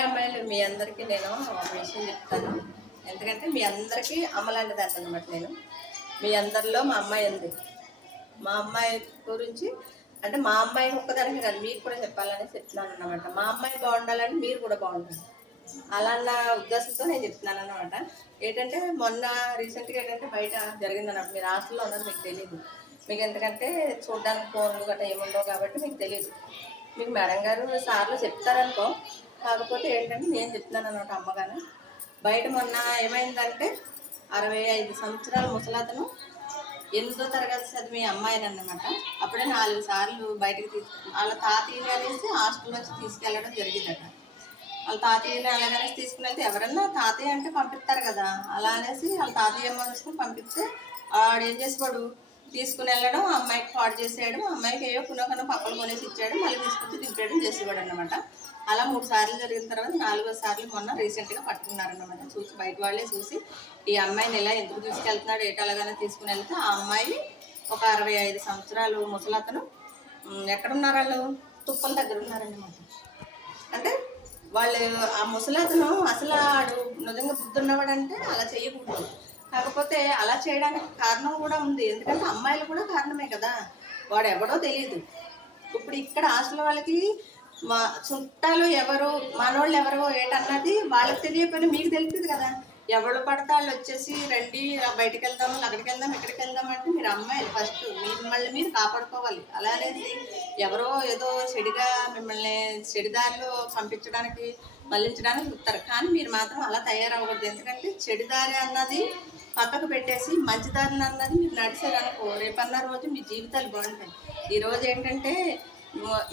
అమ్మాయిలు మీ అందరికీ నేను ఒక విషయం చెప్తాను. ఎందుకంటే మీ అందరికీ అమ్మలాంటిది అంటనమాట. నేను మీ అందరిలో మా అమ్మాయి ఉంది. మా అమ్మాయి గురించి అంటే మా అమ్మాయి ఒక్కదానికి కాదు, మీకు కూడా చెప్పాలని చెప్తున్నాను అన్నమాట. మా అమ్మాయి బాగుండాలని మీరు కూడా బాగుండాలి అలాన్న ఉద్దేశంతో నేను చెప్తున్నాను అన్నమాట. ఏంటంటే మొన్న రీసెంట్గా ఏంటంటే బయట జరిగిందన్నమాట. మీరు హాస్టల్లో ఉన్నది మీకు తెలియదు. మీకు ఎందుకంటే చూడడానికి ఫోన్లు గట్రా ఏముండవు కాబట్టి మీకు తెలియదు. మీకు మేడం గారు సార్లు చెప్తారనుకో. కాకపోతే ఏంటంటే నేను చెప్తున్నాను అన్నమాట. అమ్మగారు బయట మొన్న ఏమైందంటే 65 సంవత్సరాల ముసలాతను 8వ తరగతి చదివే అమ్మాయిని అన్నమాట. అప్పుడే 4 సార్లు బయటకు వాళ్ళ తాతయ్యని అనేసి హాస్టల్ నుంచి తీసుకెళ్ళడం జరిగిందట. వాళ్ళ తాతయ్యని అలాగనేసి తీసుకుని వెళ్తే ఎవరన్నా తాతయ్య అంటే పంపిస్తారు కదా, అలా అనేసి వాళ్ళ తాతయ్య తీసుకుని పంపిస్తే ఆడు ఏం చేసేవాడు, తీసుకుని వెళ్ళడం, అమ్మాయికి పాడు చేసేయడం, అమ్మాయికి ఏవో పునః పక్కలు కొనేసి ఇచ్చాడు, మళ్ళీ తీసుకొచ్చి దింపేయడం చేసేవాడు అన్నమాట. అలా 3 సార్లు జరిగిన తర్వాత 4వ సార్లు మొన్న రీసెంట్గా పట్టుకున్నారన్నమాట. చూసి బయట వాళ్ళే చూసి ఈ అమ్మాయిని ఇలా ఎందుకు తీసుకెళ్తున్నాడు ఏటాలగానే తీసుకుని వెళ్తే ఆ అమ్మాయి ఒక 65 సంవత్సరాలు ముసలతను ఎక్కడున్నారు వాళ్ళు తుప్పల దగ్గర ఉన్నారన్నమాట. అంటే వాళ్ళు ఆ ముసలతను అసలు ఆడు నిజంగా బుద్ధున్నవాడంటే అలా చేయకూడదు. కాకపోతే అలా చేయడానికి కారణం కూడా ఉంది. ఎందుకంటే అమ్మాయిలు కూడా కారణమే కదా, వాడు ఎవడో తెలియదు. ఇప్పుడు ఇక్కడ హాస్టల్ వాళ్ళకి మా చుట్టాలు ఎవరు మనోళ్ళు ఎవరో ఏటన్నది వాళ్ళకి తెలియకపోయినా మీకు తెలుస్తుంది కదా. ఎవరు పడితే వాళ్ళు వచ్చేసి రండి బయటకు వెళ్దాము, అక్కడికి వెళ్దాం, ఇక్కడికి వెళ్దాం అంటే మీరు అమ్మాయిలు ఫస్ట్ మిమ్మల్ని మీరు కాపాడుకోవాలి. అలా అనేది ఎవరో ఏదో చెడుగా మిమ్మల్ని చెడుదారిలో పంపించడానికి మళ్ళించడానికి చూస్తారు. కానీ మీరు మాత్రం అలా తయారవ్వకూడదు. ఎందుకంటే చెడుదారి అన్నది పక్కకు పెట్టేసి మంచిదారిని అన్నది మీరు నడిచారనుకో, రేపన్న రోజు మీ జీవితాలు బాగుంటాయి. ఈరోజు ఏంటంటే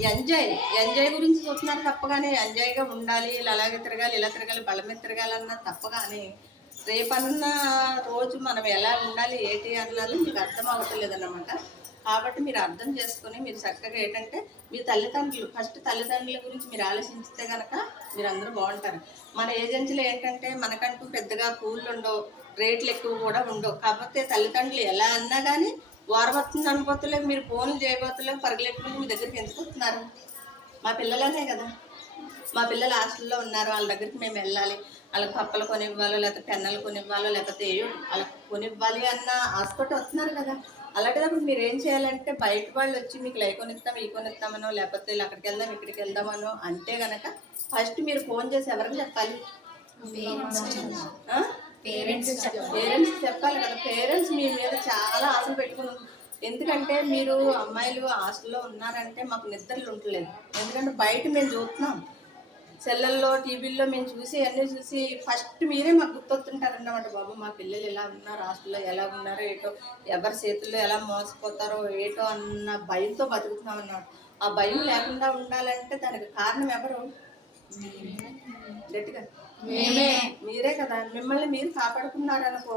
ఎంజాయ్ గురించి చూస్తున్నారు తప్పగానే ఎంజాయ్గా ఉండాలి, అలాగే తిరగాలి, ఇలా తిరగాలి, బల మీద తిరగాలన్న తప్పగానే రేపన్న రోజు మనం ఎలా ఉండాలి ఏంటి అన్నది మీకు అర్థం అవ్వట్లేదన్నమాట. కాబట్టి మీరు అర్థం చేసుకొని మీరు చక్కగా ఏంటంటే మీ తల్లిదండ్రులు ఫస్ట్ తల్లిదండ్రుల గురించి మీరు ఆలోచించితే కనుక మీరు అందరూ బాగుంటారు. మన ఏజెన్సీలో ఏంటంటే మనకంటూ పెద్దగా కూళ్ళు ఉండవు, రేట్లు ఎక్కువ కూడా ఉండవు. కాకపోతే తల్లిదండ్రులు ఎలా అన్నా కానీ వారం వస్తుంది అనుకోవట్లేదు, మీరు ఫోన్లు చేయబోతులేదు, పరుగులెట్టుకుని మీ దగ్గరికి ఎందుకు వస్తున్నారు? మా పిల్లలనే కదా, మా పిల్లలు హాస్టల్లో ఉన్నారు, వాళ్ళ దగ్గరికి మేము వెళ్ళాలి, వాళ్ళకి పప్పలు కొనివ్వాలో లేకపోతే పెన్నలు కొనివ్వాలో లేకపోతే వాళ్ళకి కొనివ్వాలి అన్న ఆశతోటి వస్తున్నారు కదా. అలాంటిదప్పుడు మీరు ఏం చేయాలంటే బయట వాళ్ళు వచ్చి మీకు లై కొనిస్తాం ఈ కొనిస్తామనో లేకపోతే అక్కడికి వెళ్దాం ఇక్కడికి వెళ్దామనో అంటే కనుక ఫస్ట్ మీరు ఫోన్ చేసి ఎవరికి చెప్పాలి? పేరెంట్స్ చెప్పాలి కదా. పేరెంట్స్ మీ మీద చాలా ఆశలు పెట్టుకుని, ఎందుకంటే మీరు అమ్మాయిలు హాస్టల్లో ఉన్నారంటే మాకు నిద్రలు ఉండలేదు. ఎందుకంటే బయట మేము చూస్తున్నాం, సెల్లల్లో టీవీల్లో మేము చూసి అన్నీ చూసి ఫస్ట్ మీరే మాకు గుర్తొస్తుంటారన్నమాట. బాబు మా పిల్లలు ఎలా ఉన్నారు, హాస్టల్లో ఎలా ఉన్నారో ఏటో, ఎవరి చేతుల్లో ఎలా మోసపోతారో ఏటో అన్న భయంతో బతుకుతున్నాం అన్నమాట. ఆ భయం లేకుండా ఉండాలంటే దానికి కారణం ఎవరు? గట్టిగా మీరే కదా. మిమ్మల్ని మీరు కాపాడుకున్నారనుకో,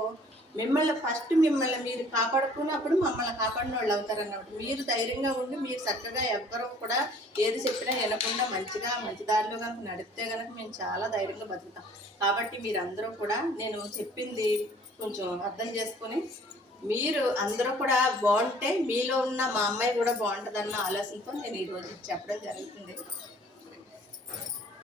మిమ్మల్ని మీరు కాపాడుకున్నప్పుడు మమ్మల్ని కాపాడిన వాళ్ళు అవుతారన్నమాట. మీరు ధైర్యంగా ఉండి మీరు చక్కగా ఎవ్వరూ కూడా ఏది చెప్పినా వినకుండా మంచిగా మంచి దారిలో కనుక నడిస్తే కనుక మేము చాలా ధైర్యంగా బతుకుతాం. కాబట్టి మీరందరూ కూడా నేను చెప్పింది కొంచెం అర్థం చేసుకొని మీరు అందరూ కూడా బాగుంటే మీలో ఉన్న మా అమ్మాయి కూడా బాగుంటుందన్న ఆలోచనతో నేను ఈరోజు చెప్పడం జరుగుతుంది.